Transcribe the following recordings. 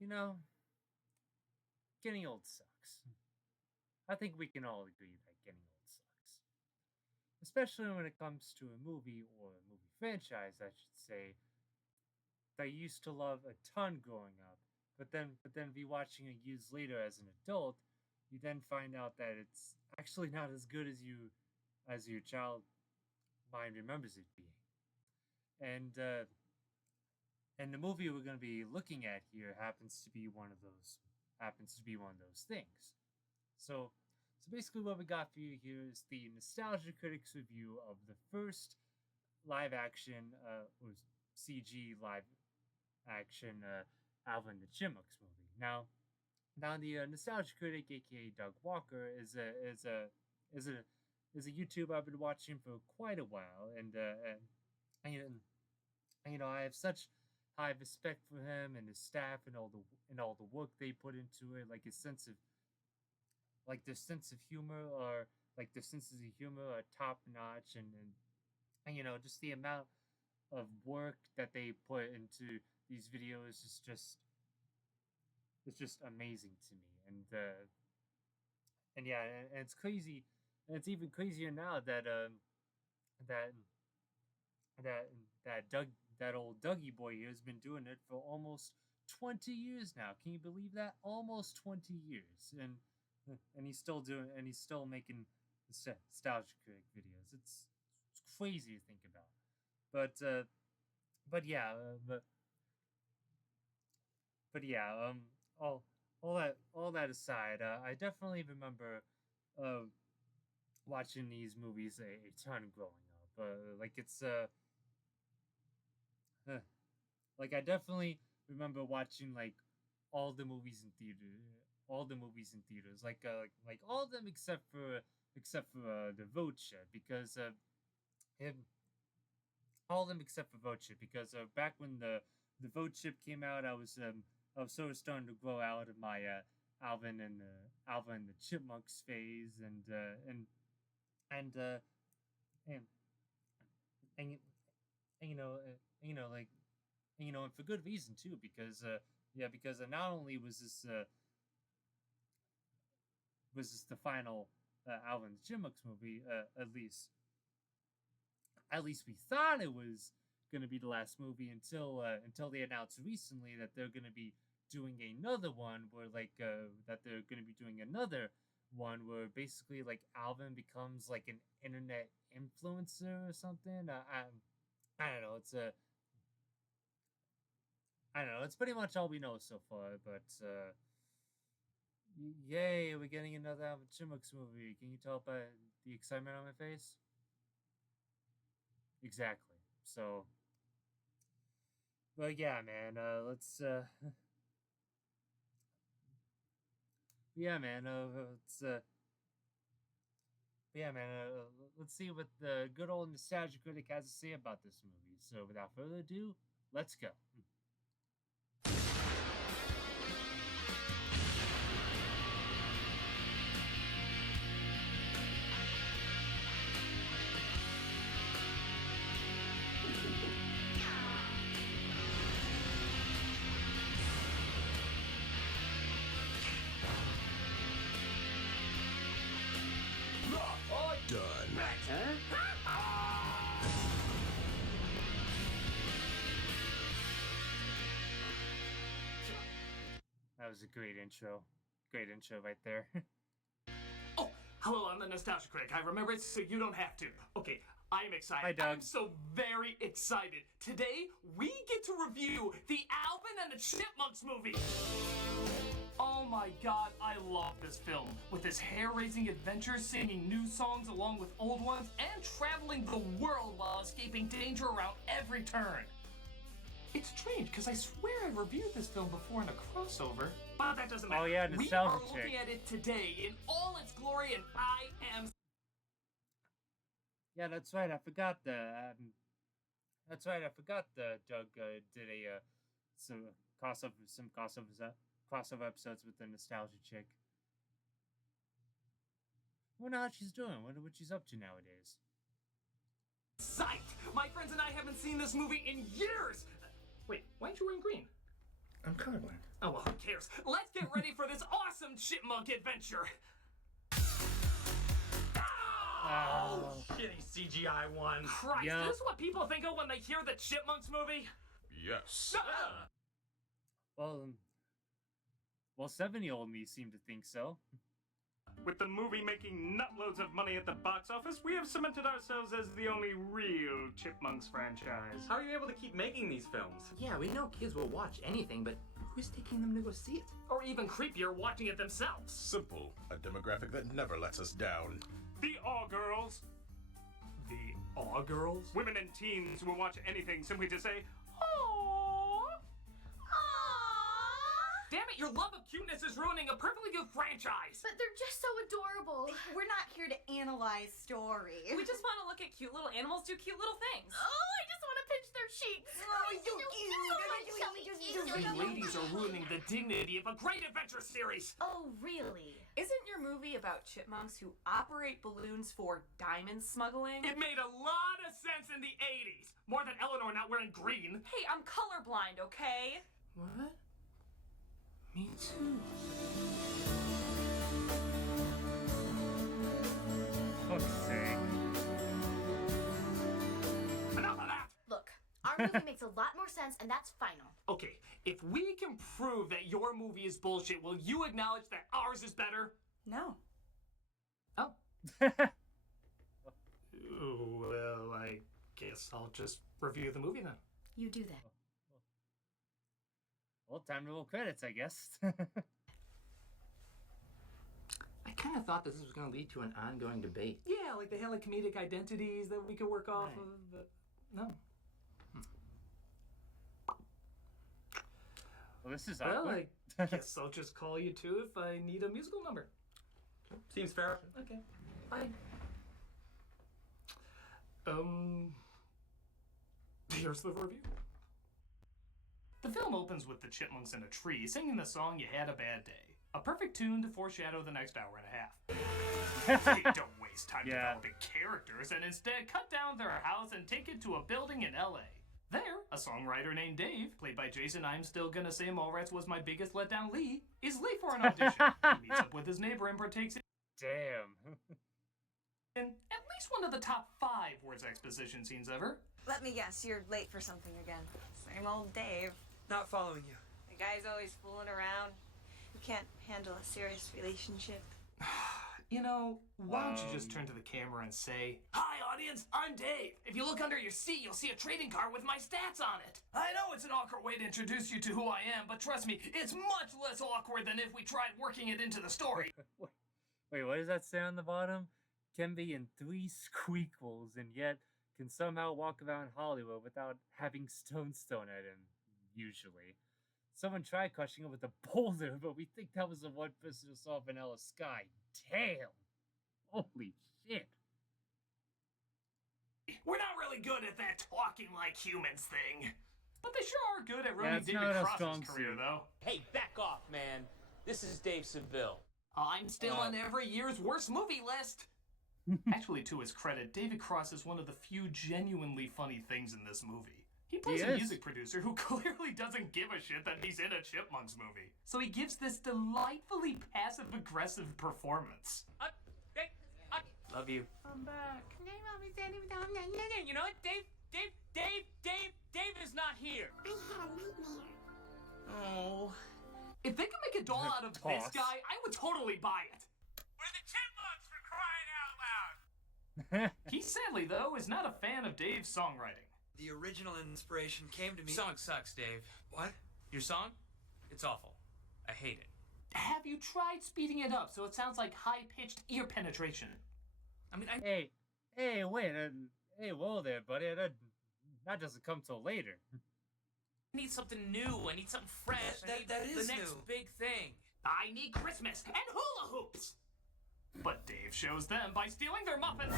You know, getting old sucks. I think we can all agree that getting old sucks. Especially when it comes to a movie or a movie franchise, I should say, that I used to love a ton growing up, but then be watching it years later as an adult, you then find out that it's actually not as good as your child mind remembers it being. And and the movie we're going to be looking at here happens to be one of those things. So so basically what we got for you here is the Nostalgia Critics review of the first live action or CG live action Alvin the Chipmunks movie. Now the Nostalgia Critic, aka Doug Walker, is a YouTube I've been watching for quite a while, and I have such high respect for him and his staff and all the work they put into it. Like his sense of like their sense of humor or like their senses of humor are top notch, and just the amount of work that they put into these videos is just it's just amazing to me. And yeah, and it's crazy, and it's even crazier now that that that old Dougie boy here has been doing it for almost 20 years now. Can you believe that? Almost 20 years, and he's still making nostalgia critic videos. It's crazy to think about, but uh, but yeah, but yeah, all that aside, I definitely remember uh, watching these movies a ton growing up. Uh, like I definitely remember watching like all the movies in theaters, like all of them except for the Voce, because him all of them except for Voce, because back when the Vote chip came out, I was sort of starting to grow out of my Alvin and the Chipmunks phase, and and and, and like and for good reason too, because not only was this the final Alvin and the Chipmunks movie, at least we thought it was going to be the last movie until they announced recently that they're going to be doing another one that they're going to be doing another one where basically like Alvin becomes like an internet influencer or something. I don't know. I don't know. It's pretty much all we know so far. But yay, we're getting another Alvin Chipmunks movie. Can you tell by the excitement on my face? Exactly. So, but yeah, man. Let's yeah, man. Yeah, man. Let's see what the good old nostalgia critic has to say about this movie. So, without further ado, let's go. Done. That was a great intro. Great intro right there. Oh, hello, I'm the Nostalgia Critic. I remember it so you don't have to. Okay, I'm excited. Hi, Doug. I'm so very excited. Today, we get to review the Alvin and the Chipmunks movie. Oh my god, I love this film. With his hair-raising adventures, singing new songs along with old ones, and traveling the world while escaping danger around every turn. It's strange, because I swear I reviewed this film before in a crossover, but that doesn't matter. Oh yeah, We are nostalgia looking chick. at it today in all its glory, and I am... Yeah, that's right. I forgot the. That's right. I forgot the Doug did crossover episodes with the nostalgia chick. I wonder how she's doing. I wonder what she's up to nowadays. Sight! My friends and I haven't seen this movie in years! Wait, why aren't you wearing green? I'm colorblind. Oh, well, who cares? Let's get ready for this awesome chipmunk adventure. Oh. Shitty CGI one. Christ, Yep. this is what people think of when they hear the Chipmunks movie? Yes. Well, 7-year-old me seemed to think so. With the movie making nutloads of money at the box office, we have cemented ourselves as the only real Chipmunks franchise. How are you able to keep making these films? Yeah, we know kids will watch anything, but who's taking them to go see it? Or even creepier, watching it themselves. Simple, a demographic that never lets us down. The All Girls. The Aw Girls? Women and teens will watch anything simply to say, "Aww." Damn it, your love of cuteness is ruining a perfectly good franchise! But they're just so adorable. We're not here to analyze story. We just want to look at cute little animals do cute little things. Oh, I just want to pinch their cheeks. You ladies are ruining the dignity of a great adventure series! Oh, really? Isn't your movie about chipmunks who operate balloons for diamond smuggling? It made a lot of sense in the 80s! More than Eleanor not wearing green. Hey, I'm colorblind, okay? What? Me too. Fuck's sake. Enough of that! Look, our movie makes a lot more sense, and that's final. Okay, if we can prove that your movie is bullshit, will you acknowledge that ours is better? No. Oh. Well, I guess I'll just review the movie then. You do that. Well, time to roll credits, I guess. I kind of thought this was going to lead to an ongoing debate. Yeah, like they had like comedic identities that we could work off Right. of, but no. Well, this is Well, awkward. I guess I'll just call you two if I need a musical number. Seems fair. Okay, fine. Here's the review. The film opens with the chipmunks in a tree singing the song You Had a Bad Day. A perfect tune to foreshadow the next hour and a half. They don't waste time developing characters and instead cut down their house and take it to a building in LA. There, a songwriter named Dave, played by Jason I'm Still Gonna Say Mallrats Was My Biggest Letdown Lee, is late for an audition. He meets up with his neighbor and partakes Damn. in at least one of the top 5 words exposition scenes ever. Let me guess, you're late for something again. Same old Dave. Not following you. The guy's always fooling around. You can't handle a serious relationship. You know, why don't you just turn to the camera and say, "Hi, audience, I'm Dave. If you look under your seat, you'll see a trading card with my stats on it." I know it's an awkward way to introduce you to who I am, but trust me, it's much less awkward than if we tried working it into the story. Wait, what does that say on the bottom? Can be in 3 squeakles and yet can somehow walk around Hollywood without having stones thrown at him, usually. Someone tried crushing him with a boulder, but we think that was the one person who saw vanilla sky. Damn! Holy shit. We're not really good at that talking like humans thing. But they sure are good at Yeah, ruining it's David not a Cross's strong career, suit. though. Hey, back off, man. This is Dave Seville. I'm still on every year's worst movie list. Actually, to his credit, David Cross is one of the few genuinely funny things in this movie. He plays He a is. music producer who clearly doesn't give a shit that he's in a Chipmunks movie. So he gives this delightfully passive-aggressive performance. Love you. I'm back. You know what? Dave is not here. Oh. If they could make a doll out of this Toss. guy, I would totally buy it. We're the Chipmunks for crying out loud! He sadly, though, is not a fan of Dave's songwriting. The original inspiration came to me. Song sucks, Dave. What? Your song? It's awful. I hate it. Have you tried speeding it up so it sounds like high-pitched ear penetration? I mean, Hey, wait, hey, whoa there, buddy. That doesn't come till later. I need something new. I need something fresh. I need that is the next new. big thing. I need Christmas and hula hoops! But Dave shows them by stealing their muffins.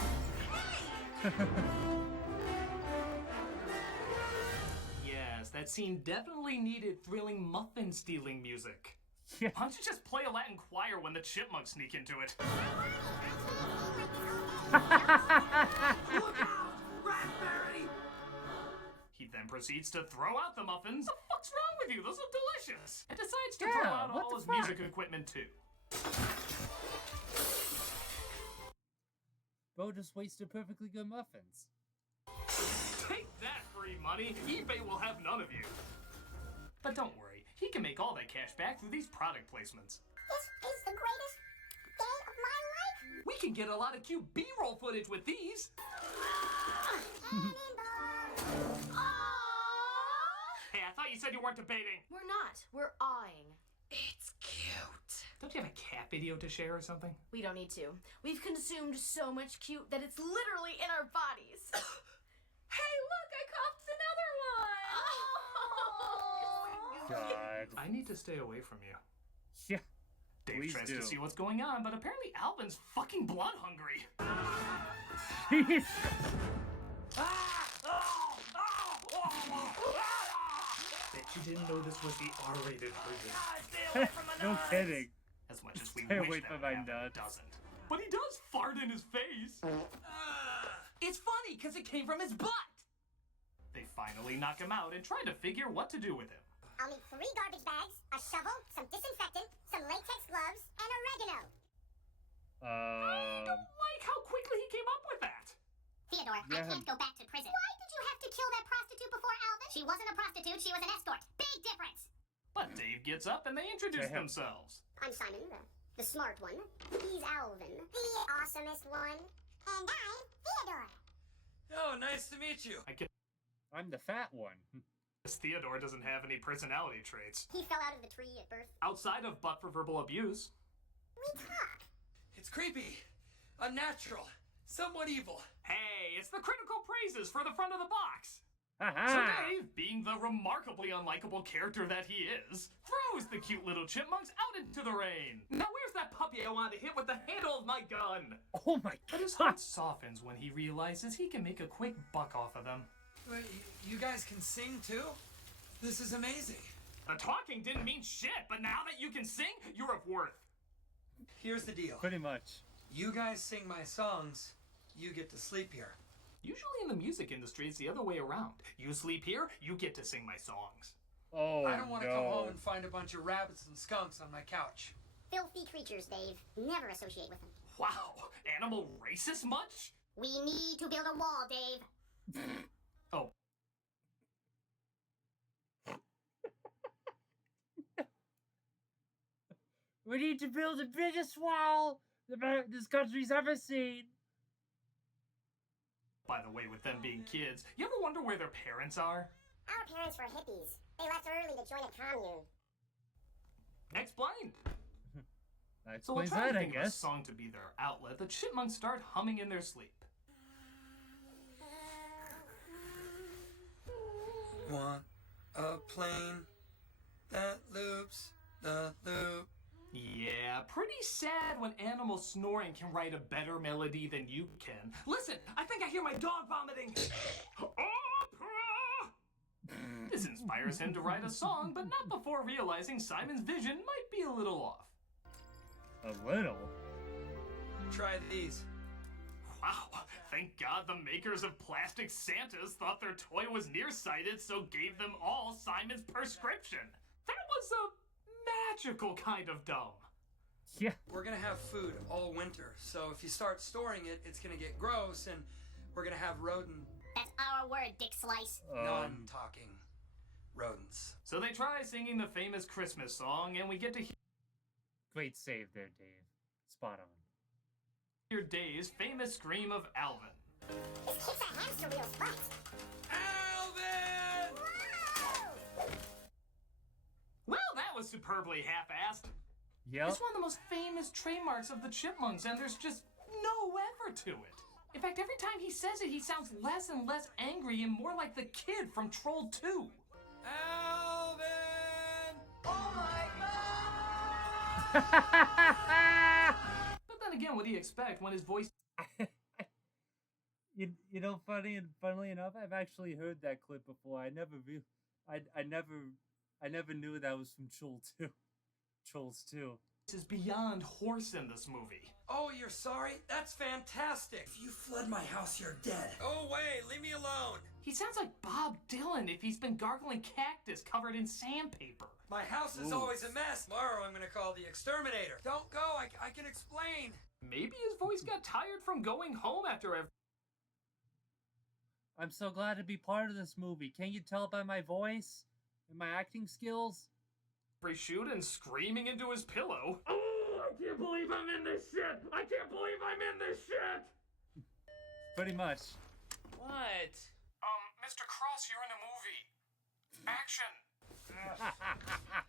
Yes, that scene definitely needed thrilling muffin-stealing music. Yeah. Why don't you just play a Latin choir when the chipmunks sneak into it? Look out! Raspberry! He then proceeds to throw out the muffins. What the fuck's wrong with you? Those look delicious. needs to throw Yeah, out what all the his fuck? music equipment too. Bo just wasted perfectly good muffins. Take that, free money. eBay will have none of you. But don't worry, he can make all that cash back through these product placements. This is the greatest day of my life. We can get a lot of cute B-roll footage with these. Hey, I thought you said you weren't debating. We're not. We're awing. It's cute. Don't you have a cat video to share or something? We don't need to. We've consumed so much cute that it's literally in our bodies. Hey, look, I copped another one. God. I need to stay away from you. Yeah. Dave Please tries do. to see what's going on, but apparently Alvin's fucking blood hungry. Jeez. Bet you didn't know this was the R-rated version. No kidding. As much as we Stay wish away that from would my happen, it nuts. doesn't. But he does fart in his face. It's funny, because it came from his butt! They finally knock him out and try to figure what to do with him. I'll need 3 garbage bags, a shovel, some disinfectant, some latex gloves, and oregano. I don't like how quickly he came up with that. Theodore, I can't go back to prison. Why did you have to kill that prostitute before Alvin? She wasn't a prostitute, she was an escort. Big difference. But Dave gets up and they introduce Damn. themselves. I'm Simon, the smart one. He's Alvin, the awesomest one. And I'm Theodore. Oh, nice to meet you. I guess I'm the fat one. Theodore doesn't have any personality traits. He fell out of the tree at birth. Outside of but for verbal abuse. We talk. It's creepy, unnatural, somewhat evil. Hey, it's the critical praises for the front of the box. So Haha. Dave, being the remarkably unlikable character that he is, throws the cute little chipmunks out into the rain. Now where's that puppy I wanted to hit with the handle of my gun? Oh my But his god. heart softens when he realizes he can make a quick buck off of them. Wait, you guys can sing too? This is amazing. The talking didn't mean shit, but now that you can sing, you're of worth. Here's the deal. Pretty much. You guys sing my songs, you get to sleep here. Usually in the music industry, it's the other way around. You sleep here, you get to sing my songs. Oh I don't want to no. come home and find a bunch of rabbits and skunks on my couch. Filthy creatures, Dave. Never associate with them. Wow, animal racist much? We need to build a wall, Dave. Oh. We need to build the biggest wall this country's ever seen. By the way, with them being kids, you ever wonder where their parents are? Our parents were hippies. They left early to join a commune. Explain. That So we'll explains try to that, I think of a guess. song to be their outlet. The chipmunks start humming in their sleep. Want a plane that loops the loop. Yeah, pretty sad when animals snoring can write a better melody than you can. Listen, I think I hear my dog vomiting. This inspires him to write a song, but not before realizing Simon's vision might be a little off. A little. Try these. Wow, thank God the makers of plastic Santas thought their toy was nearsighted, so gave them all Simon's prescription. That was a magical kind of dumb. Yeah. We're gonna have food all winter, so if you start storing it, it's gonna get gross, and we're gonna have rodent. That's our word, Dick Slice. Non-talking rodents. So they try singing the famous Christmas song, and we get to Great save there, Dave. Spot on. hear Dave's famous scream of Alvin. This kid's a hamster wheel's butt. Alvin! Whoa! Well, that was superbly half-assed. Yep. It's one of the most famous trademarks of the Chipmunks, and there's just no effort to it. In fact, every time he says it, he sounds less and less angry and more like the kid from Troll 2. Alvin! Oh my But then again, what do you expect when his voice... you know, funnily enough, I've actually heard that clip before. I never knew that was from Trolls 2. is beyond horse in this movie. Oh, you're sorry? That's fantastic. If you flood my house, you're dead. Oh, wait, leave me alone. He sounds like Bob Dylan if he's been gargling cactus covered in sandpaper. My house is always a mess. Tomorrow I'm gonna call the exterminator. Don't go, I can explain. Maybe his voice got tired from going home after every... I'm so glad to be part of this movie. Can't you tell by my voice and my acting skills? shoot and screaming into his pillow. Oh, I can't believe I'm in this shit! I can't believe I'm in this shit! Pretty much. What? Mr. Cross, you're in a movie. Action!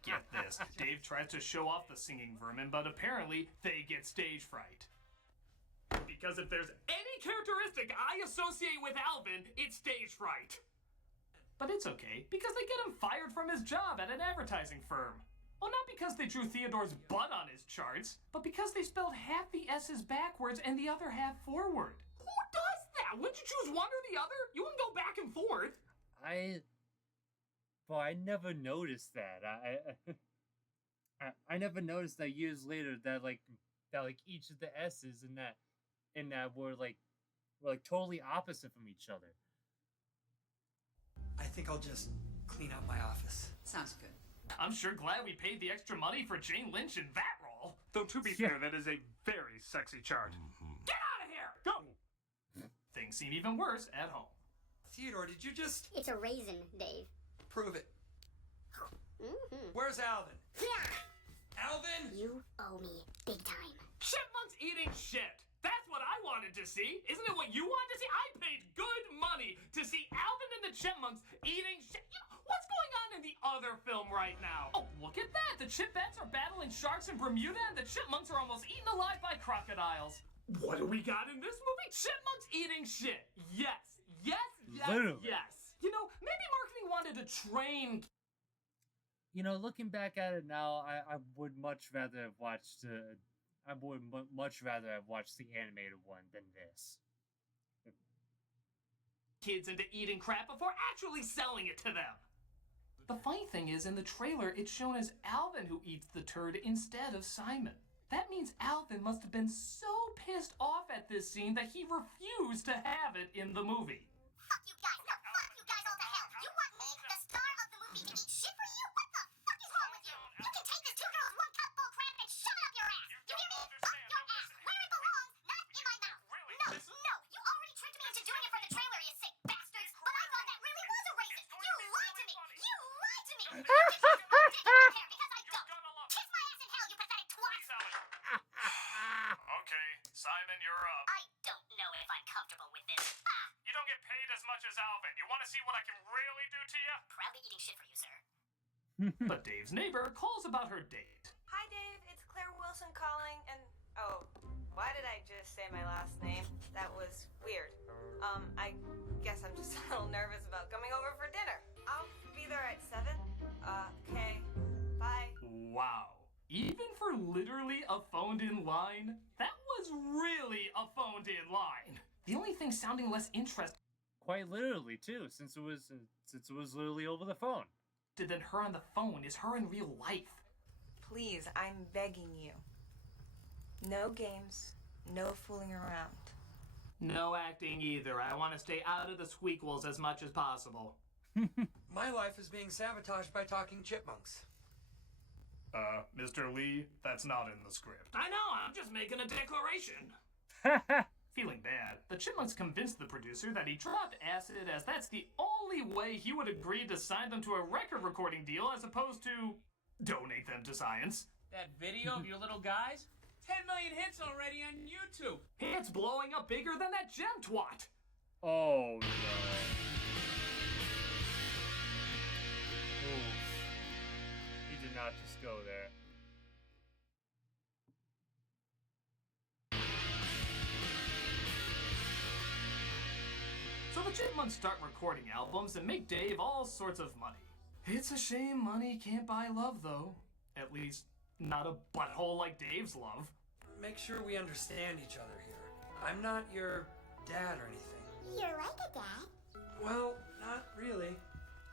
Get this. Dave tries to show off the singing vermin, but apparently they get stage fright. Because if there's any characteristic I associate with Alvin, it's stage fright. But it's okay, because they get him fired from his job at an advertising firm. Well, not because they drew Theodore's butt on his charts, but because they spelled half the S's backwards and the other half forward. Who does that? Wouldn't you choose one or the other? You wouldn't go back and forth. I never noticed that. I never noticed that years later that each of the S's in that were totally opposite from each other. I think I'll just clean up my office. Sounds good. I'm sure glad we paid the extra money for Jane Lynch in that role. Though to be fair, that is a very sexy chart. Get out of here! Go! Things seem even worse at home. Theodore, did you just... It's a raisin, Dave. Prove it. Where's Alvin? Alvin? You owe me big time. Chipmunks eating shit! That's what I wanted to see! Isn't it what you wanted to see? I paid good money to see Alvin and the Chipmunks eating shit! You know, what's going on in the other film right now? Oh, look at that! The Chipettes are battling sharks in Bermuda and the Chipmunks are almost eaten alive by crocodiles. What do we got in this movie? Chipmunks eating shit! Yes! Yes! Yes! Literally. Yes! You know, maybe marketing wanted to train... You know, looking back at it now, I would much rather have watched much rather have watched the animated one than this. Kids into eating crap before actually selling it to them. The funny thing is, in the trailer, it's shown as Alvin who eats the turd instead of Simon. That means Alvin must have been so pissed off at this scene that he refused to have it in the movie. Fuck you guys. No, fuck you guys all to hell. You want me, the star of the movie, to eat shit for you? What the fuck is wrong with you? You can take this two girls, one cup bull crap and shove it up your ass. You hear me? Fuck your ass. Where it belongs, not in my mouth. No. You already tricked me into doing it for the trailer, you sick bastards. But I thought that really was a raisin. You lied to me. You lied to me. You just took my dick in my hair because I don't. Kiss my ass in hell, you pathetic twat. Okay, Simon, you're up. I don't know if I'm comfortable with this. You don't get paid as much as Alvin. You want to see what I can really do to you? Proudly eating shit for you, sir. But Dave's neighbor calls about her date. Hi, Dave. It's Claire Wilson calling, and oh, why did I just say my last name? That was weird. I guess I'm just a little nervous about coming over for dinner. I'll be there at 7. Okay. Bye. Wow. Even for literally a phoned-in line, that was really a phoned-in line. The only thing sounding less interesting... Quite literally, too, since it was literally over the phone. ...than her on the phone is her in real life. Please, I'm begging you. No games, no fooling around. No acting either. I want to stay out of the squeakles as much as possible. My life is being sabotaged by talking chipmunks. Mr. Lee, that's not in the script. I know, I'm just making a declaration. Feeling bad, the Chipmunks convinced the producer that he dropped acid as that's the only way he would agree to sign them to a record recording deal as opposed to donate them to science. That video of your little guys? 10 million hits already on YouTube. It's blowing up bigger than that gem twat. Oh no. Oof. He did not just go there. So the Chipmunks start recording albums and make Dave all sorts of money. It's a shame money can't buy love, though. At least, not a butthole like Dave's love. Make sure we understand each other here. I'm not your dad or anything. You're like a dad. Well, not really.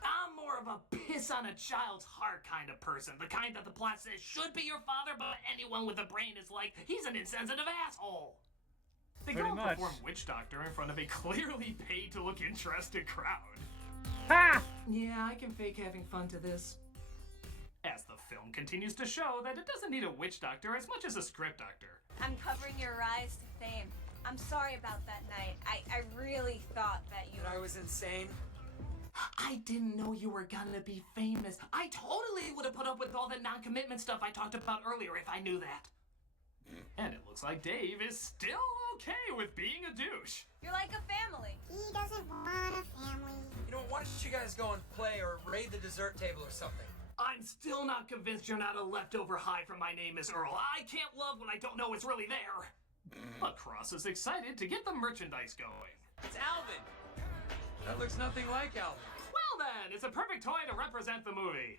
I'm more of a piss on a child's heart kind of person. The kind that the plot says should be your father, but anyone with a brain is like, he's an insensitive asshole. They Pretty go and much. perform Witch Doctor in front of a clearly paid-to-look-interested crowd. Ha! Yeah, I can fake having fun to this. As the film continues to show that it doesn't need a witch doctor as much as a script doctor. I'm covering your rise to fame. I'm sorry about that night. I really thought that you... That I was insane. I didn't know you were gonna be famous. I totally would have put up with all the non-commitment stuff I talked about earlier if I knew that. And it looks like Dave is still okay with being a douche. You're like a family. He doesn't want a family. You know, why don't you guys go and play or raid the dessert table or something? I'm still not convinced you're not a leftover high from My Name is Earl. I can't love when I don't know it's really there. But Cross is excited to get the merchandise going. It's Alvin. That looks nothing like Alvin. Well then, it's a perfect toy to represent the movie.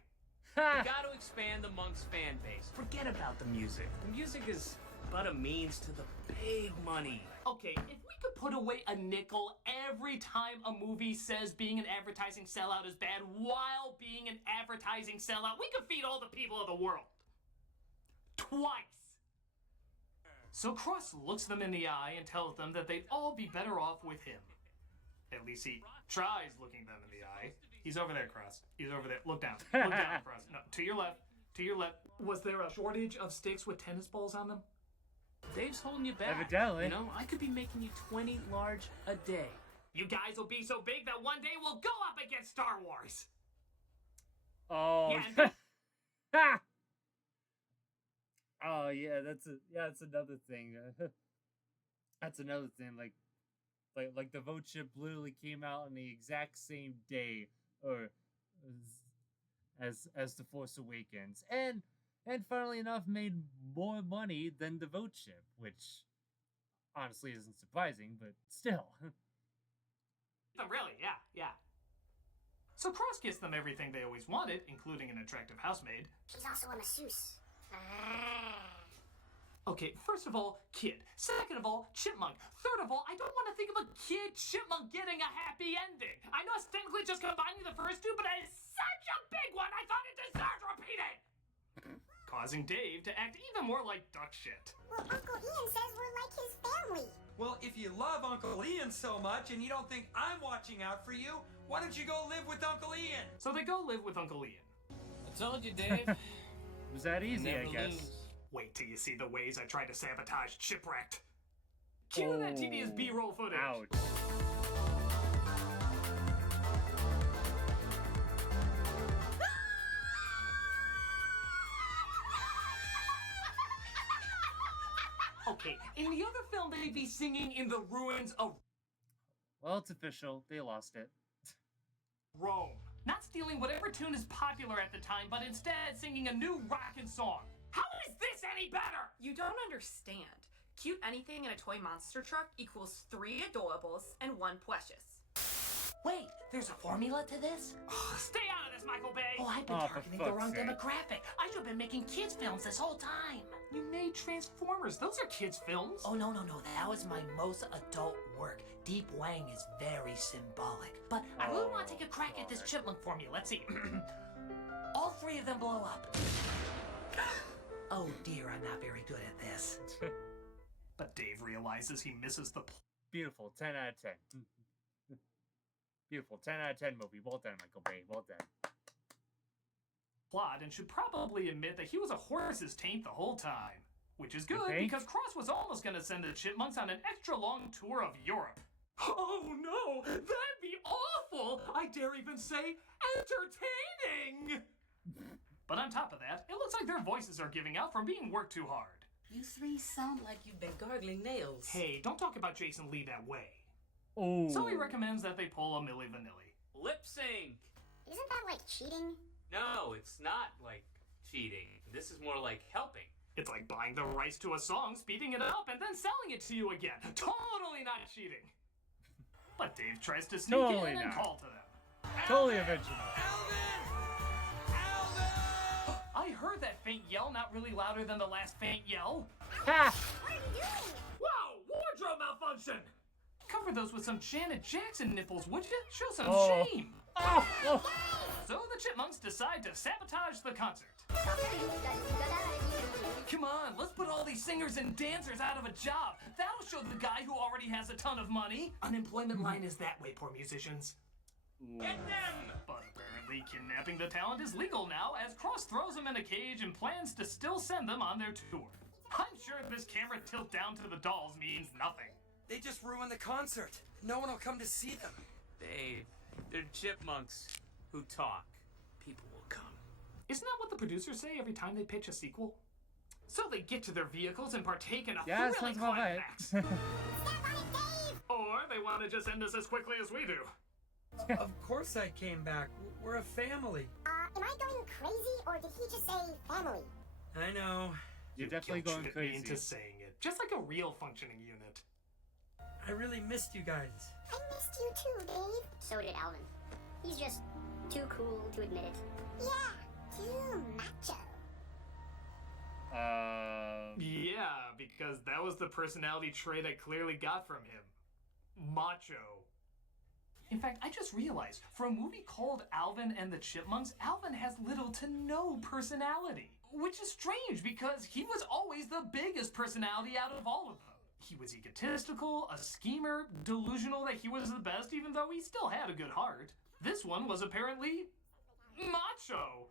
We gotta expand the Monks fan base. Forget about the music. The music is but a means to the big money. Okay, if we could put away a nickel every time a movie says being an advertising sellout is bad while being an advertising sellout, we could feed all the people of the world. Twice. So Cross looks them in the eye and tells them that they'd all be better off with him. At least he tries looking them in the eye. He's over there, Cross. He's over there. Look down. Look down, Cross. No, to your left. To your left. Was there a shortage of sticks with tennis balls on them? Dave's holding you back. Evidently. You know, I could be making you 20 large a day. You guys will be so big that one day we'll go up against Star Wars. Oh. Yeah, Ha! Oh yeah, that's another thing. That's another thing. Like the vote chip literally came out on the exact same day, or as The Force Awakens, and funnily enough, made more money than the vote chip, which honestly isn't surprising, but still. Really, yeah. So Cross gets them everything they always wanted, including an attractive housemaid. She's also a masseuse. Okay, first of all, kid. Second of all, chipmunk. Third of all, I don't want to think of a kid chipmunk getting a happy ending. I know it's technically just combining the first two, but it's such a big one, I thought it deserved repeating! Causing Dave to act even more like duck shit. Well, Uncle Ian says we're like his family. Well, if you love Uncle Ian so much and you don't think I'm watching out for you, why don't you go live with Uncle Ian? So they go live with Uncle Ian. I told you, Dave. It was that easy, I Never guess. lose. Wait till you see the ways I tried to sabotage Chipwrecked. Cue that tedious B-roll footage. Ouch. Okay, in the other film, they'd be singing in the ruins of Well, it's official. They lost it. Rome. Not stealing whatever tune is popular at the time, but instead singing a new rockin' song. How is this any better? You don't understand. Cute anything in a toy monster truck equals 3 adorables and 1 precious. Wait, there's a formula to this? Stay out of this, Michael Bay! Oh, I've been Oh, for targeting the fuck's wrong sake. demographic. I should have been making kids' films this whole time. You made Transformers. Those are kids' films. Oh, no. That was my most adult work. Deep Wang is very symbolic. But I really want to take a crack at this chipmunk formula. Let's see. All 3 of them blow up. Oh dear, I'm not very good at this. But Dave realizes he misses the Beautiful. 10 out of 10. Beautiful. 10 out of 10 movie. Well done, Michael Bay. Well done. plot and should probably admit that he was a horse's taint the whole time. Which is good, Okay. because Cross was almost going to send the Chipmunks on an extra long tour of Europe. Oh no, that'd be awful! I dare even say entertaining! But on top of that, it looks like their voices are giving out from being worked too hard. You 3 sound like you've been gargling nails. Hey, don't talk about Jason Lee that way. Oh. So he recommends that they pull a Milli Vanilli. Lip sync! Isn't that like cheating? No, it's not like cheating. This is more like helping. It's like buying the rights to a song, speeding it up, and then selling it to you again. Totally not cheating. But Dave tries to sneak Totally in and not. call to them. Totally original. I heard that faint yell not really louder than the last faint yell. Ha! What are you doing? Wow, wardrobe malfunction! Cover those with some Janet Jackson nipples, would you? Show some Oh. shame. Oh, oh. So the Chipmunks decide to sabotage the concert. Come on, let's put all these singers and dancers out of a job. That'll show the guy who already has a ton of money. Unemployment line is that way, poor musicians. Get them! But apparently kidnapping the talent is legal now, as Cross throws them in a cage and plans to still send them on their tour. I'm sure this camera tilt down to the dolls means nothing. They just ruined the concert. No one will come to see them. They're chipmunks who talk. People will come. Isn't that what the producers say every time they pitch a sequel? So they get to their vehicles and partake in a Yeah, thrilling sounds about right. climax. Or they want to just end us as quickly as we do. Of course I came back. We're a family. Am I going crazy, or did he just say family? I know. You're definitely going Guilt-tripped me crazy. into saying it. Just like a real functioning unit. I really missed you guys. I missed you too, Dave. So did Alvin. He's just too cool to admit it. Yeah, too macho. Yeah, because that was the personality trait I clearly got from him. Macho. In fact, I just realized, for a movie called Alvin and the Chipmunks, Alvin has little to no personality. Which is strange, because he was always the biggest personality out of all of them. He was egotistical, a schemer, delusional that he was the best, even though he still had a good heart. This one was apparently macho.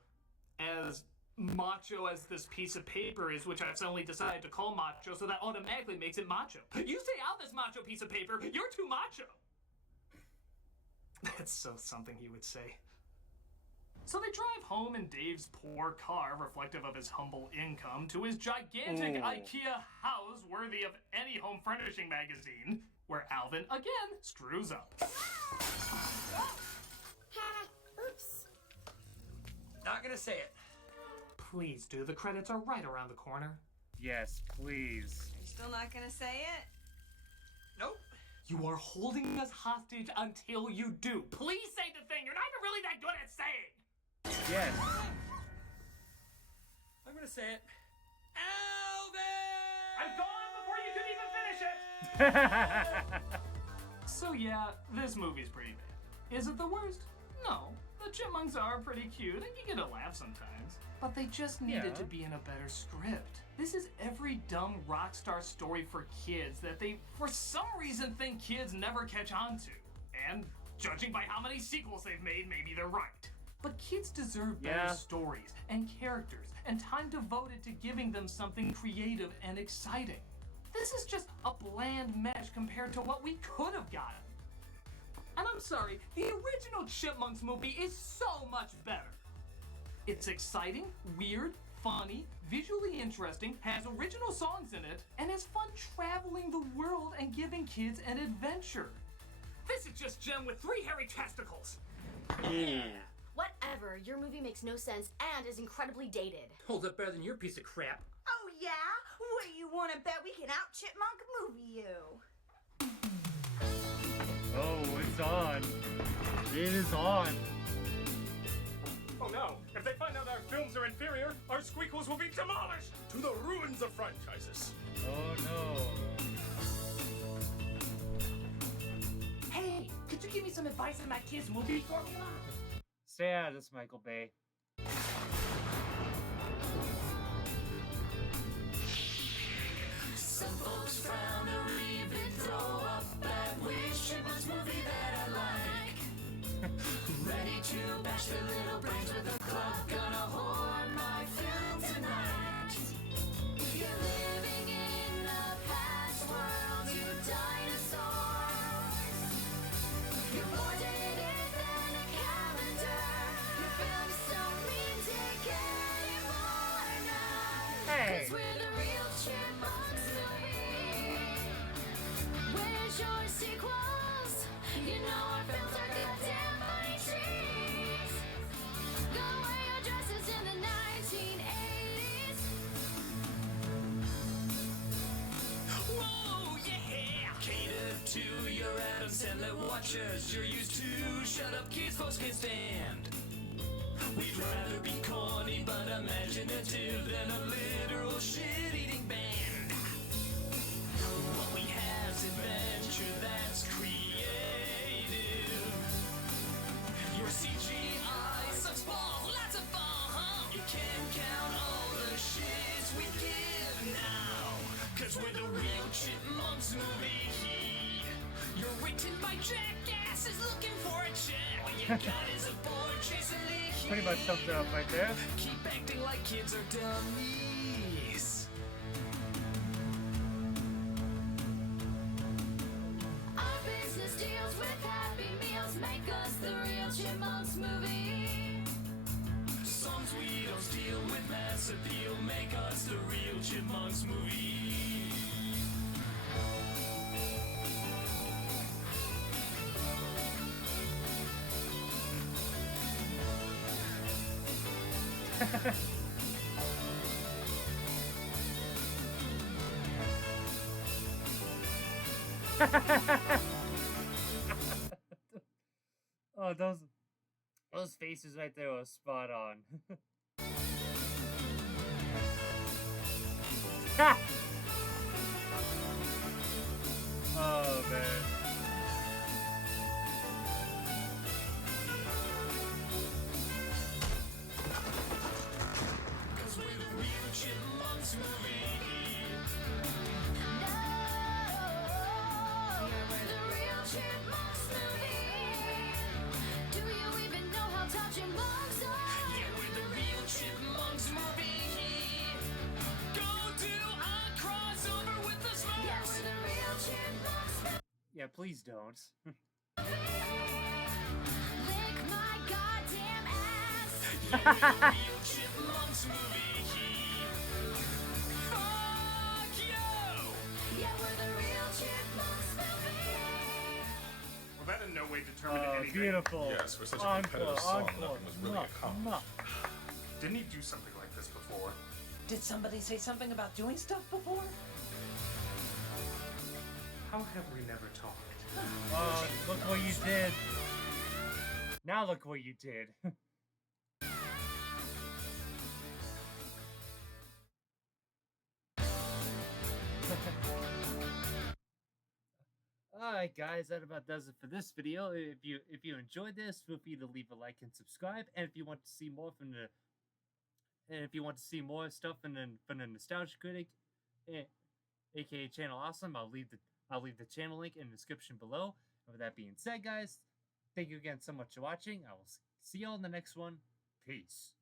As macho as this piece of paper is, which I've suddenly decided to call macho, so that automatically makes it macho. You say out this macho piece of paper, you're too macho. That's so something he would say. So they drive home in Dave's poor car, reflective of his humble income, to his gigantic IKEA house worthy of any home furnishing magazine, where Alvin again screws up. Oops. Not gonna say it. Please do, the credits are right around the corner. Yes, please. You still not gonna say it? Nope. You are holding us hostage until you do. Please say the thing you're not even really that good at saying. Yes. I'm gonna say it. Alvin! I'm gone before you can even finish it! So yeah, this movie's pretty bad. Is it the worst? No. The Chipmunks are pretty cute and you get a laugh sometimes. But they just needed to be in a better script. This is every dumb rock star story for kids that they, for some reason, think kids never catch on to. And judging by how many sequels they've made, maybe they're right. But kids deserve better stories and characters and time devoted to giving them something creative and exciting. This is just a bland mesh compared to what we could have gotten. And I'm sorry, the original Chipmunks movie is so much better. It's exciting, weird, funny, visually interesting, has original songs in it, and has fun traveling the world and giving kids an adventure. This is just Jem with 3 hairy testicles. Yeah. Whatever, your movie makes no sense and is incredibly dated. Holds up better than your piece of crap. Oh yeah? What do you want to bet we can out-chipmunk movie you? Oh, it's on. It is on. Oh no! If they find out our films are inferior, our squeakles will be demolished! To the ruins of franchises. Oh no. Hey, could you give me some advice on my kid's movie formula? Stay out of this, Michael Bay. Some folks frown or even throw up at which Chipmunks movie that I like. Ready to bash their little brains with a club, gonna horn my film tonight. You're living in a past world, you dinosaurs. You're more dated than a calendar. Your films don't mean take anymore now. Hey. 'Cause we're the real Chipmunks movie. Where's your sequels? You know our films are goddamn funny trees. Go wear your dresses in the 1980s. Whoa, yeah! Cater to your Adam Sandler watchers. You're used to shut up kids, folks can't stand. We'd rather be corny but imaginative than a literal shit-eating band. What we have's adventure that's creative. Your CGI sucks balls, lots of fun. You can count all the shits we give. Cause we're the real Chipmunks movie. You're written by jackasses looking for a check. All you got is a board chasing leash. Pretty much sums it up right there. Keep acting like kids are dummies. Our business deals with Happy Meals. Make us the real Chipmunks movie. Songs we don't steal with mass appeal. Make us the real Chipmunks movie. Oh, those faces right there are spot on. Oh man. Cause we're the real Chipmunks movie. We're the real Chipmunks movie. Do you even know how tall chipmunks are? Yeah, we're the real Chipmunks movie. Go do a crossover with the Smurfs. Yeah, we're the real Chipmunks movie. Yeah, please don't. Lick my goddamn ass. Yeah, we're the real Chipmunks movie. Fuck you! Yeah, we're the real Chipmunks movie. Well, that in no way determined Oh, anything. beautiful. Yes, for such a Encore, competitive song, encore. nothing was really Mwah, accomplished. mwah. Didn't he do something like this before? Did somebody say something about doing stuff before? How have we never talked? Oh, look what you did. Now look what you did. Alright guys, that about does it for this video. If you enjoyed this, feel free to leave a like and subscribe. And if you want to see more from the stuff from the Nostalgia Critic, aka Channel Awesome, I'll leave the channel link in the description below. And with that being said, guys, thank you again so much for watching. I will see y'all in the next one. Peace.